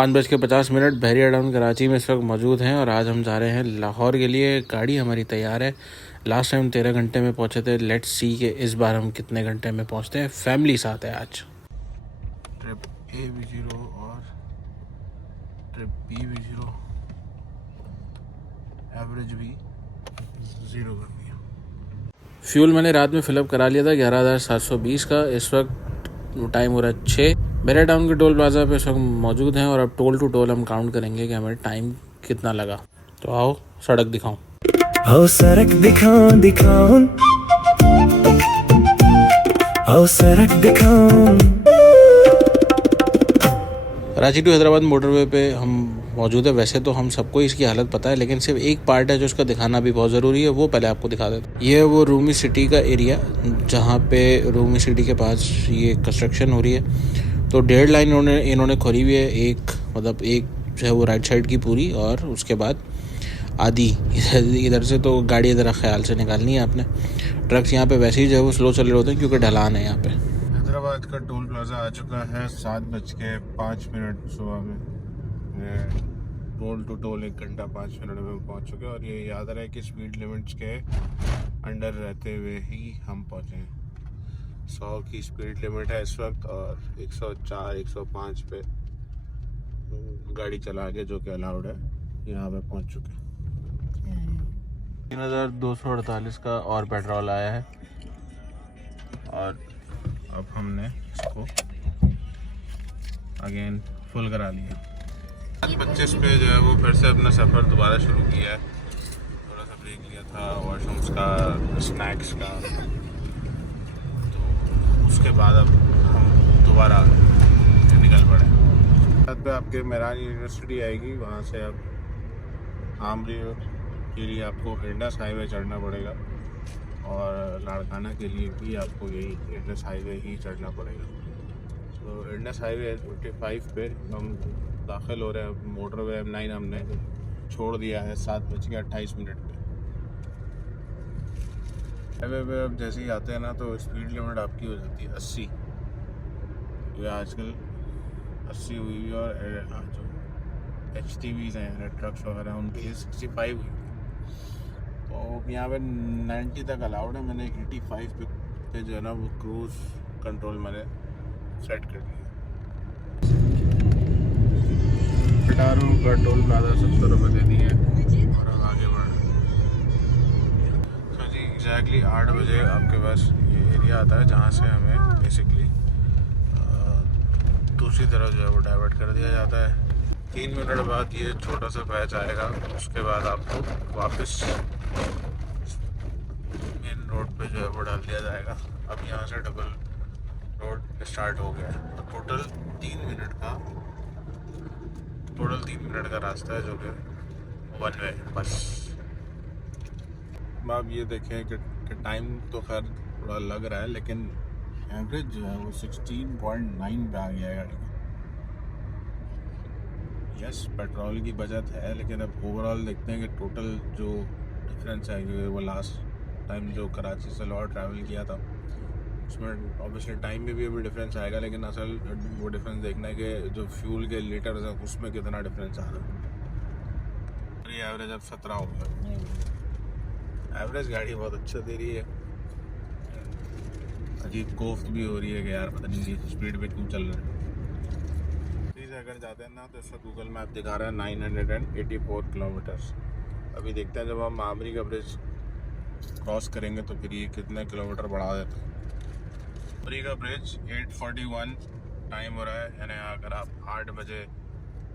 5:50 बहरिया town Karachi में इस वक्त मौजूद हैं और आज हम जा रहे हैं लाहौर के लिए। गाड़ी हमारी तैयार है। लास्ट टाइम 13 घंटे में पहुंचे थे। लेट्स सी कि इस बार हम कितने घंटे में पहुंचते हैं। फैमिली साथ है आज। ट्रिप ए भी 0 और ट्रिप बी भी 0, एवरेज भी 0 कर दिया। फ्यूल मैंने रात में फिलअप करा लिया था 11,720 का। इस वक्त टाइम हो रहा है 6। बहरिया टाउन के टोल प्लाजा पे इस वक्त मौजूद हैं और अब टोल टू टोल हम काउंट करेंगे कि हमें टाइम कितना लगा। तो आओ सड़क दिखाऊं। आओ सड़क दिखाऊं दिखाऊं, आओ सड़क दिखाऊं। कराची टू हैदराबाद मोटरवे पे हम मौजूद है। वैसे तो हम सबको इसकी हालत पता है, लेकिन सिर्फ एक पार्ट है जो उसका दिखाना भी बहुत ज़रूरी है। वो पहले आपको दिखा देता हूँ। ये है वो रूमी सिटी का एरिया, जहाँ पे रूमी सिटी के पास ये कंस्ट्रक्शन हो रही है। तो 1.5 लाइन इन्होंने खोली हुई है। एक जो है वो राइट साइड की पूरी, और उसके बाद आधी इधर से। तो गाड़ी ज़रा ख्याल से निकालनी है आपने। ट्रक्स यहाँ पे वैसे ही जो है वो स्लो चल रहे होते हैं क्योंकि ढलान है यहाँ पे। हैदराबाद का टोल प्लाजा आ चुका है 7:05 सुबह में। टोल टू टोल 1 घंटा 5 मिनट में पहुँच चुके हैं। और ये याद रहे कि स्पीड लिमिट्स के अंडर रहते हुए ही हम पहुँचे हैं। 100 की स्पीड लिमिट है इस वक्त, और 104 105 पे गाड़ी चला के जो कि अलाउड है। यहाँ पे पहुँच चुके हैं। 3248 का और पेट्रोल आया है, और अब हमने इसको अगेन फुल करा लिया। 25 पे जो है वो फिर से अपना सफ़र दोबारा शुरू किया है। थोड़ा सा ब्रेक लिया था वॉशरूम्स का, स्नैक्स का। तो उसके बाद अब हम दोबारा निकल पड़े। साथ पे आपके मेरान यूनिवर्सिटी आएगी, वहाँ से अब आमरी के लिए आपको इंडस हाईवे चढ़ना पड़ेगा, और लाड़काना के लिए भी आपको यही इंडस हाईवे ही चढ़ना पड़ेगा। तो इंडस हाईवे 25 पे हम दाखिल हो रहे हैं। मोटरवे M9 हमने छोड़ दिया है 7:28 पे। हाईवे पे अब जैसे ही आते हैं ना, तो स्पीड लिमिट आपकी हो जाती है 80। ये आजकल 80 हुई, और जो HTVs हैं ट्रक्स वगैरह उनके लिए 65 हुई। तो यहाँ पे 90 तक अलाउड है। मैंने 85 पे जो है ना वो क्रूज कंट्रोल मैंने सेट कर दिया। पिटारू का टोल प्लाजा 70 रुपये दे दिए, और अब आगे बढ़ रहे हैं। तो जी एग्जैक्टली 8 बजे आपके पास ये एरिया आता है, जहाँ से हमें बेसिकली दूसरी तरफ जो है वो डाइवर्ट कर दिया जाता है। 3 मिनट बाद ये छोटा सा पैच आएगा। उसके बाद आपको वापस मेन रोड पे जो है वो डाल दिया जाएगा। अब यहाँ से डबल रोड स्टार्ट हो गया है। तो टोटल 3 मिनट का रास्ता है, जो कि 1 वे बस। आप ये देखें कि टाइम तो खैर थोड़ा लग रहा है, लेकिन एवरेज जो है वो 16.9 पे आ गया है गाड़ी। यस, पेट्रोल की बचत है, लेकिन अब ओवरऑल देखते हैं कि टोटल जो डिफरेंस है, क्योंकि वो लास्ट टाइम जो कराची से लाहौर ट्रैवल किया था उसमें ऑब्वियसली टाइम में भी अभी डिफरेंस आएगा, लेकिन असल वो डिफरेंस देखना है कि जो फ्यूल के लीटर्स हैं उसमें कितना डिफरेंस आ रहा है। ये एवरेज अब 17 हो गया। एवरेज गाड़ी बहुत अच्छा दे रही है। अजीब कोफ्त भी हो रही है कि यार पता नहीं स्पीड पे क्यों चल रहा है। प्लीज़ अगर जाते हैं ना, तो इसका गूगल मैप दिखा रहा है 984 किलोमीटर्स। अभी देखते हैं जब हम आमरी का ब्रिज क्रॉस करेंगे तो फिर ये कितने किलोमीटर बढ़ा देता है। आमरी का ब्रिज 8:41 टाइम हो रहा है, यानी अगर आप 8 बजे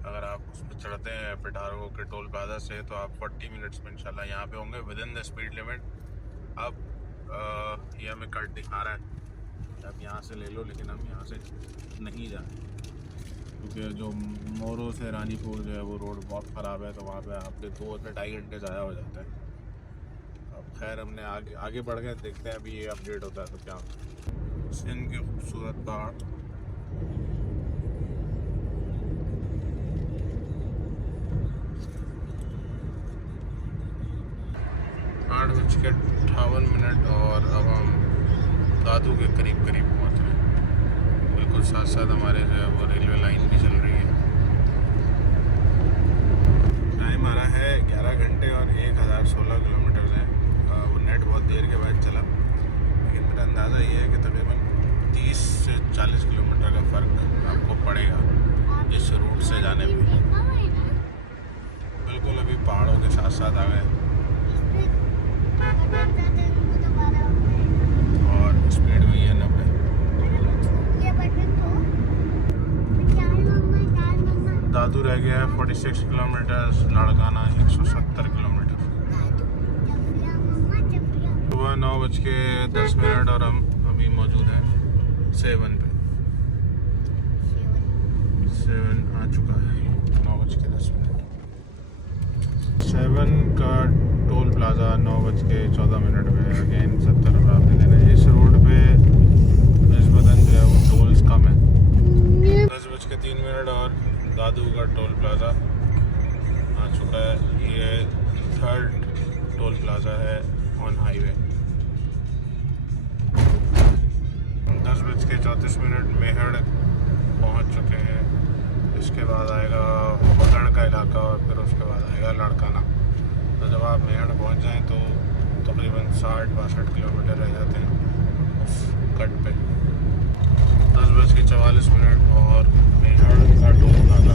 अगर आप उसमें चढ़ते हैं पिटारो के टोल प्लाजा से, तो आप 40 मिनट्स में इंशाल्लाह यहाँ पे होंगे with in the speed limit. अब ये हमें कट दिखा रहा है, आप यहाँ से ले लो, लेकिन हम यहाँ से नहीं जाएं क्योंकि जो मोरो से रानीपुर जो है वो रोड बहुत ख़राब है। तो वहाँ पे आपके 2 से 2.5 घंटे ज़्यादा हो जाते हैं। अब खैर हमने आगे बढ़ गए, देखते हैं अभी ये अपडेट होता है तो क्या होता है। सिंध के खूबसूरत पहाड़, आठ 8:58 और अब हम दादू के करीब पहुँच रहे हैं। बिल्कुल साथ साथ हमारे जो है वो रेलवे लाइन भी चल रही है। अंदाज़ा ये है कि तकरीबन 30 से 40 किलोमीटर का फ़र्क आपको पड़ेगा इस रूट से जाने में। बिल्कुल अभी पहाड़ों के साथ साथ आ गए और स्पीड हुई है 90। दादू रह गया है 46 किलोमीटर, लाड़काना 170 किलोमीटर। सुबह 9:10 और हम अभी मौजूद हैं 7 पे। 7 आ चुका है, 9:10। 7 का टोल प्लाज़ा 9:14 पे। अगेन 70 रुपये आपने देना है। इस रोड पे निस्बतन जो है वो टोल्स कम है। 10:03 और दादू का टोल प्लाज़ा आ चुका है। ये 3rd टोल प्लाज़ा है ऑन हाईवे। 10:34 मेहड़ पहुंच चुके हैं। इसके बाद आएगा बगड़ का इलाका और फिर उसके बाद आएगा लाड़काना। तो जब आप मेहड़ पहुंच जाएं तो तकरीबन 60-62 किलोमीटर रह जाते हैं उस कट पे। 10:44 और मेहड़ का टोल प्लाज़ा,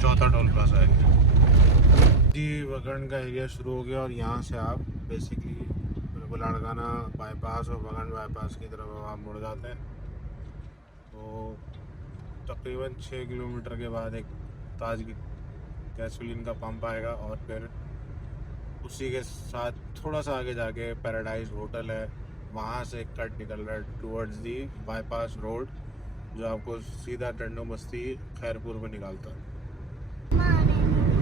4था टोल प्लाज़ा है जी। बगड़ का एरिया शुरू हो गया और यहाँ से आप बेसिकली लाड़काना बाईपास और बगड़ बाईपास की तरफ आप मुड़ जाते हैं। तो तकरीबन 6 किलोमीटर के बाद एक ताज गैसोलीन का पंप आएगा और फिर उसी के साथ थोड़ा सा आगे जाके पैराडाइज होटल है। वहाँ से कट निकल रहा है टूवर्ड्स दी बाईपास रोड जो आपको सीधा टंडो बस्ती खैरपुर में निकालता है।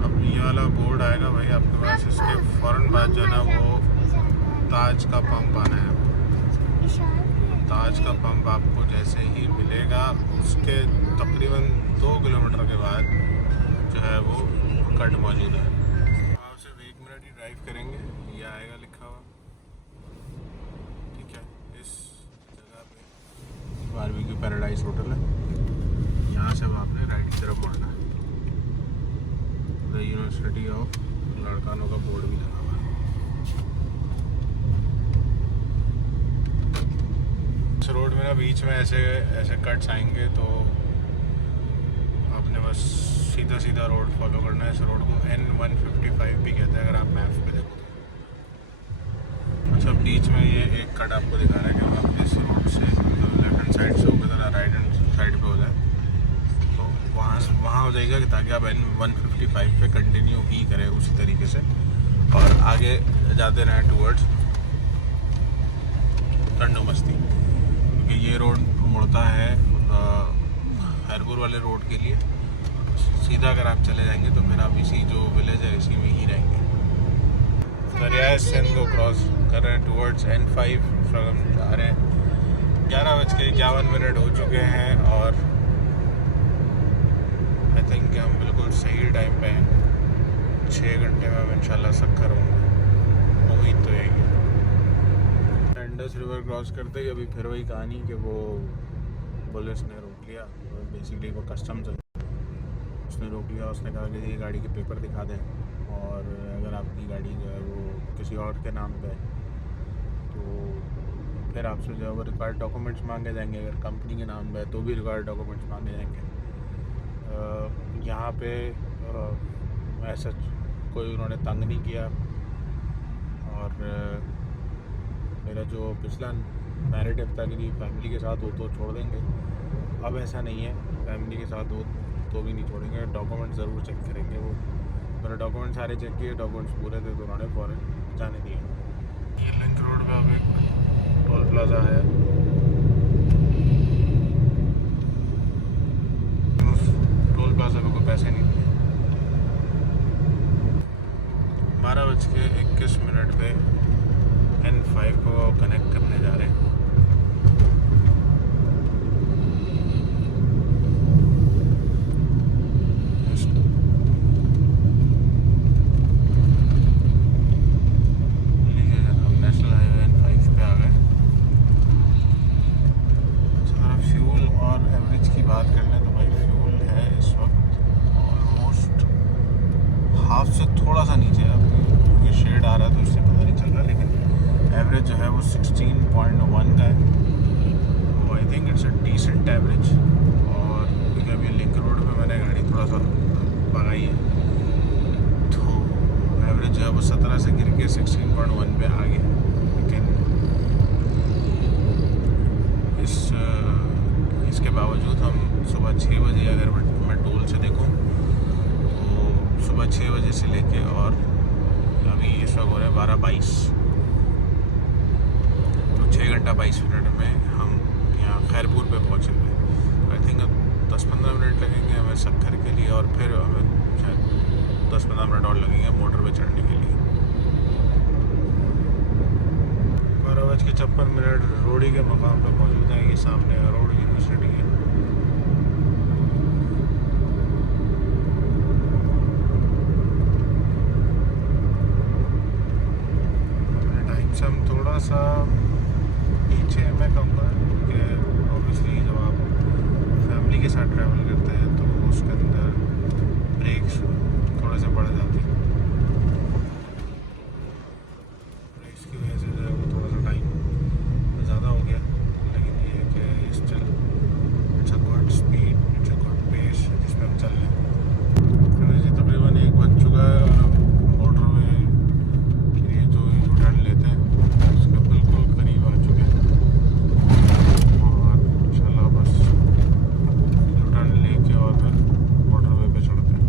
अब ये वाला बोर्ड आएगा भाई आपके पास, इसके फ़ौरन बाद जो है ना वो ताज का पंप आना है। ताज का पंप आपको जैसे ही मिलेगा उसके तकरीबन 2 किलोमीटर के बाद जो है वो कट मौजूद है। आप सिर्फ 1 मिनट ही ड्राइव करेंगे, ये आएगा लिखा हुआ, ठीक है। इस जगह पे बारबेक्यू पैराडाइज होटल है। यहाँ से अब आपने राइट की तरफ मुड़ना है। द यूनिवर्सिटी ऑफ लाड़काना का बोर्ड भी लगा हुआ है। इस रोड में ना बीच में ऐसे कट्स आएंगे तो आपने बस सीधा सीधा रोड फॉलो करना है। इस रोड को N155 भी कहते हैं अगर आप मैप पे देखो तो। अच्छा, बीच में ये एक कट आपको दिखा रहा है कि आप इस रोड से लेफ्ट हैंड साइड से होकर ज़रा राइट हैंड साइड पे हो जाए तो वहाँ हो जाएगा कि ताकि आप N155 पे कंटिन्यू ही करें उसी तरीके से और आगे जाते रहें टूवर्ड्स टंडो बस्ती। क्योंकि ये रोड मुड़ता है खैरपुर वाले रोड के लिए। सीधा अगर आप चले जाएंगे तो फिर आप इसी जो विलेज है इसी में ही रहेंगे। दरियाए सिंध को क्रॉस कर रहे हैं टूवर्ड्स N5। हम जा रहे हैं 11:51 हो चुके हैं और आई थिंक कि हम बिल्कुल सही टाइम पे हैं। 6 घंटे में हम इंशाल्लाह सक्कर होंगे, उम्मीद तो यही है। इंडस रिवर क्रॉस करते ही अभी फिर वही कहानी कि वो पुलिस ने रोक लिया। बेसिकली वो कस्टम्स है, उसने रोक लिया। उसने कहा कि ये गाड़ी के पेपर दिखा दें और अगर आपकी गाड़ी जो है वो किसी और के नाम पे है तो फिर आपसे जो है वो रिक्वायर्ड डॉक्यूमेंट्स मांगे जाएंगे। अगर कंपनी के नाम पे है तो भी रिक्वायर्ड डॉक्यूमेंट्स मांगे जाएंगे। यहाँ पे ऐसा कोई उन्होंने तंग नहीं किया और मेरा जो पिछला नैरेटिव था कि फैमिली के साथ हो तो छोड़ देंगे, अब ऐसा नहीं है। फैमिली के साथ हो तो भी नहीं छोड़ेंगे, डॉक्यूमेंट ज़रूर चेक करेंगे। वो मैंने डॉक्यूमेंट सारे चेक किए, डॉक्यूमेंट्स पूरे थे तो उन्होंने फ़ौरन जाने दिए। ये लिंक रोड पे अब एक टोल प्लाज़ा है। टोल प्लाज़ा में कोई पैसे नहीं दिए। 12:21 पे N5 को कनेक्ट करने जा रहे हैं। नेशनल हाईवे N5 पे आ गए। अगर फ्यूल और एवरेज की बात कर लें तो भाई फ्यूल है इस वक्त ऑलमोस्ट हाफ से थोड़ा सा नीचे है। क्योंकि शेड आ रहा है तो इससे पता नहीं चल रहा। 16.1 का है, तो I think it's a decent average. और क्योंकि अभी लिंक रोड पे मैंने गाड़ी थोड़ा सा भगाई है, तो एवरेज जो है वो 17 से गिर के 16.1 पे आ गया। लेकिन इसके बावजूद हम सुबह 6 बजे, अगर मैं टोल से देखूं तो सुबह 6 बजे से लेके और अभी इस वक्त हो रहा है 12:22, तो 6 घंटा 22 मिनट में हम यहाँ खैरपुर पे पहुँचेंगे। आई थिंक अब 10-15 मिनट लगेंगे हमें सक्खर के लिए, और फिर हमें शायद 10-15 मिनट और लगेंगे मोटर पे चढ़ने के लिए। 12:56 रोडी के मकाम पर मौजूद है। ये सामने रोड यूनिवर्सिटी है। टाइम से हम थोड़ा सा पीछे मैं कहूँगा, क्योंकि ऑब्वियसली जब आप फैमिली के साथ ट्रैवल करते हैं तो उसके अंदर ब्रेक्स थोड़े से बढ़ जाते हैं। ब्रेक्स की वजह से जो है वो थोड़ा सा टाइम ज़्यादा हो गया, लेकिन ये है कि still it's a good speed, it's a good pace जिसमें हम चल रहे हैं। जी तकरीबन 1 बज चुका है और हम मोटर में के लिए जो यूटर्न लेते हैं उसके बिल्कुल करीब आ चुके हैं, और इंशाल्लाह बस यूटर्न लेके और फिर मोटरवे पे चढ़ते हैं।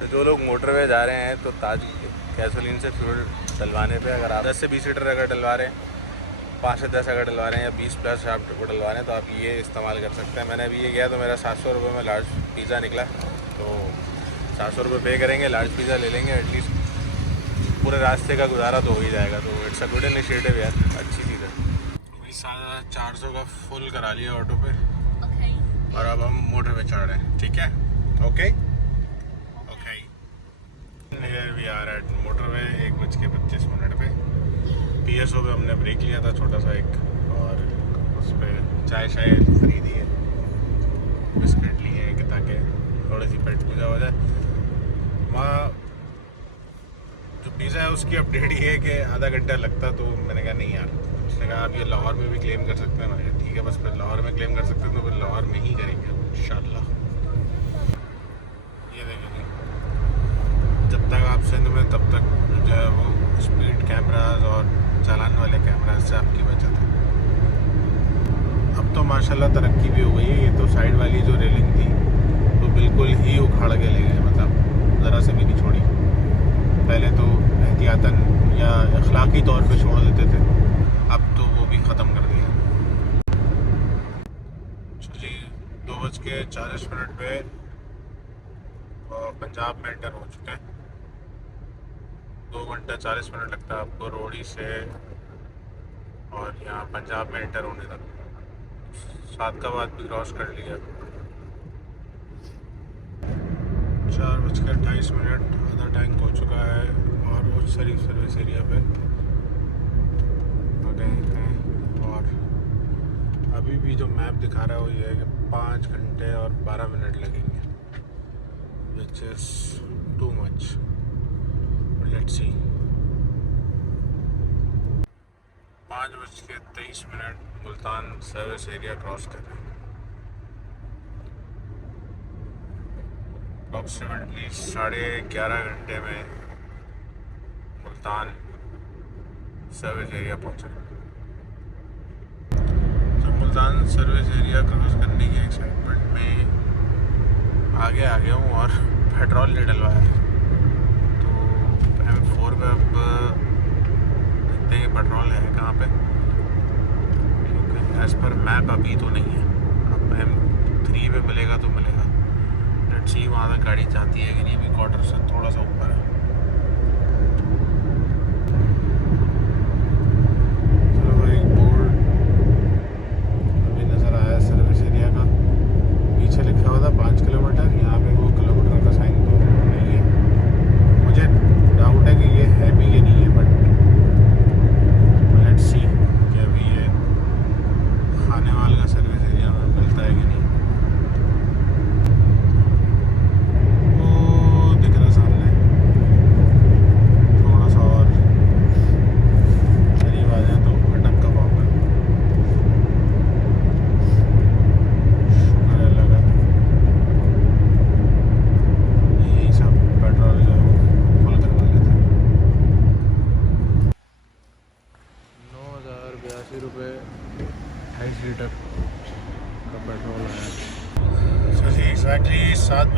तो जो लोग मोटरवे जा रहे हैं तो ताज गैसोलीन से फ्यूल डलवाने पे, अगर आप 10 से 20 लीटर अगर डलवा रहे हैं, 5 से 10 अगर डलवा रहे हैं, या 20 प्लस आप डलवा रहे हैं, तो आप ये इस्तेमाल कर सकते हैं। मैंने अभी ये किया तो मेरा 700 रुपये में लार्ज पिज़्ज़ा निकला, तो 700 रुपये पे करेंगे, लार्ज पिज़्ज़ा ले लेंगे, एटलीस्ट पूरे रास्ते का गुजारा तो हो ही जाएगा। तो इट्स अ गुड इनिशिएटिव यार, अच्छी चीज़ है। 400 का फुल करा लिया ऑटो पे, और अब हम मोटर पे चढ़ रहे हैं। ठीक है, okay okay. We are at motorway 1:25 पे। PSO पे हमने ब्रेक लिया था छोटा सा एक, और उस पर चाय खरीदी है, बिस्किट लिए हैं कि ताकि थोड़ी सी पेट पूजा हो जाए। वहाँ जो पिज़्ज़ा है उसकी अपडेट ये है कि आधा घंटा लगता, तो मैंने कहा नहीं यार, उसने कहा आप ये लाहौर में भी क्लेम कर सकते हैं। मैंने कहा ठीक है, बस फिर लाहौर में क्लेम कर सकते हैं तो फिर लाहौर में ही करेंगे इंशाल्लाह। ये देखेंगे जब तक आप सिंध में, तब तक जो है वो स्पीड कैमराज और चालान वाले कैमराज से आपकी बचत है। अब तो माशाल्लाह तरक्की भी हो गई है। ये तो साइड वाली जो रेलिंग थी तो बिल्कुल ही उखाड़ के ले गए, मतलब ज़रा से भी नहीं छोड़ी। पहले तो एहतियातन या अखलाकी तौर पे छोड़ देते थे, अब तो वो भी ख़त्म कर दिया। जी 2:40 पे पंजाब में एंटर हो चुके हैं। 2 घंटा 40 मिनट लगता है आपको रोडी से और यहाँ पंजाब में एंटर होने तक। सादकाबाद भी क्रॉस कर लिया। 4:28, आधा टैंक हो चुका है, और वो सारी सर्विस एरिया पे आ गए हैं। और अभी भी जो मैप दिखा रहा है वो ये है कि 5 घंटे और 12 मिनट लगेंगे, which is too much. Let's see. 5:23 Multan service area cross कर रहे हैं। अप्रॉक्सीमेटली 11.5 घंटे में मुल्तान सर्विस एरिया पहुंचे। तो मुल्तान सर्विस एरिया क्रॉस करने की एक्साइटमेंट में आगे आ गया हूँ और पेट्रोल नहीं डलवाया है। तो M4 पे अब देखते हैं पेट्रोल है कहाँ पे, क्योंकि एज़ पर मैप अभी तो नहीं है। अब M3 पे मिलेगा तो मिलेगा। लेट्स सी वहाँ तक गाड़ी जाती है कि नहीं। अभी क्वार्टर से थोड़ा सा ऊपर है। चलो भाई, बोर्ड अभी नज़र आया सर्विस एरिया का। पीछे लिखा हुआ था 5 किलोमीटर, यहाँ पे वो किलोमीटर का साइन तो नहीं है। मुझे डाउट है कि ये है भी ये नहीं है, बट लेट्स सी कि अभी ये खाने वाले का सर्विस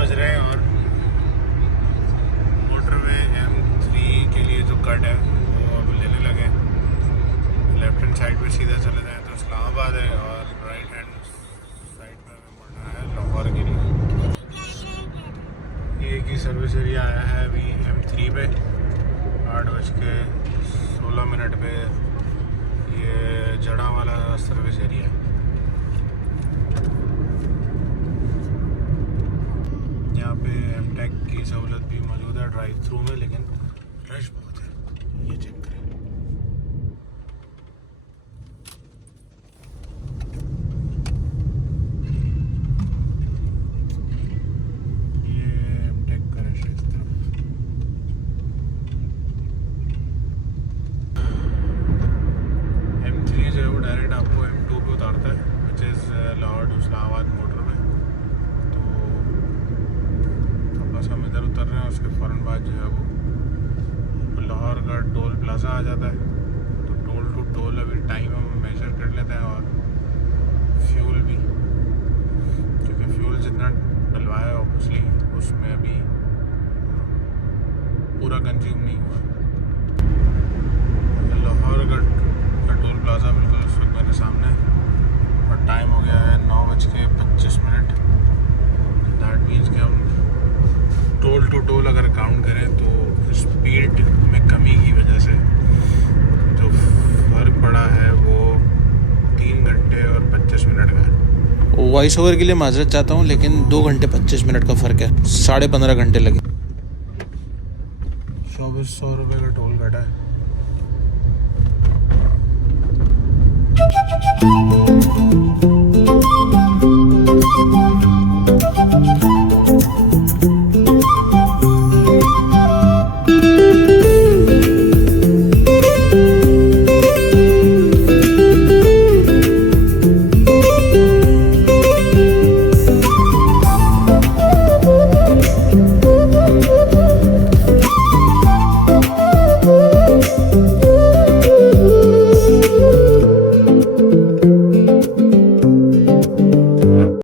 बज रहे हैं और मोटरवे M3 के लिए जो कट है वो अब लेने लगे। लेफ्ट हैंड साइड पे सीधा चले जाएं तो इस्लामाबाद है और राइट हैंड साइड पे हमें मुड़ना है लाहौर के लिए। ये की सर्विस एरिया आया है अभी M3 पे 8:16 पे। ये जड़ा वाला सर्विस एरिया है। यहाँ पे M-Tech की सहूलत भी मौजूद है ड्राइव थ्रू में, लेकिन रश बहुत है। ये चेक करें। ये M-Tech का रश है इस तरफ। M3 जो है वो डायरेक्ट आपको M2 पे उतारता है, which is Lahore to Islamabad motorway. तो अब बस हम इधर उतर रहे हैं, उसके फ़ौरन बाद जो है वो लाहौर का टोल प्लाजा आ जाता है। तो टोल टू टोल अभी टाइम हम मेजर कर लेते हैं और फ्यूल भी, क्योंकि फ्यूल जितना डलवाया है ऑब्वियसली उसमें अभी पूरा कंज्यूम नहीं हुआ। लाहौर का टोल प्लाजा बिल्कुल उस वक्त मेरे सामने है और टाइम हो गया है 9:25। दैट मीन्स कि हम टोल टू टोल अगर काउंट करें तो स्पीड में कमी की वजह से जो फ़र्क पड़ा है वो 3 घंटे और 25 मिनट का है। वॉइस ओवर के लिए माजरत चाहता हूँ, लेकिन 2 घंटे 25 मिनट का फ़र्क है। 15.5 घंटे लगे। 2400 रुपये का टोल कटा है।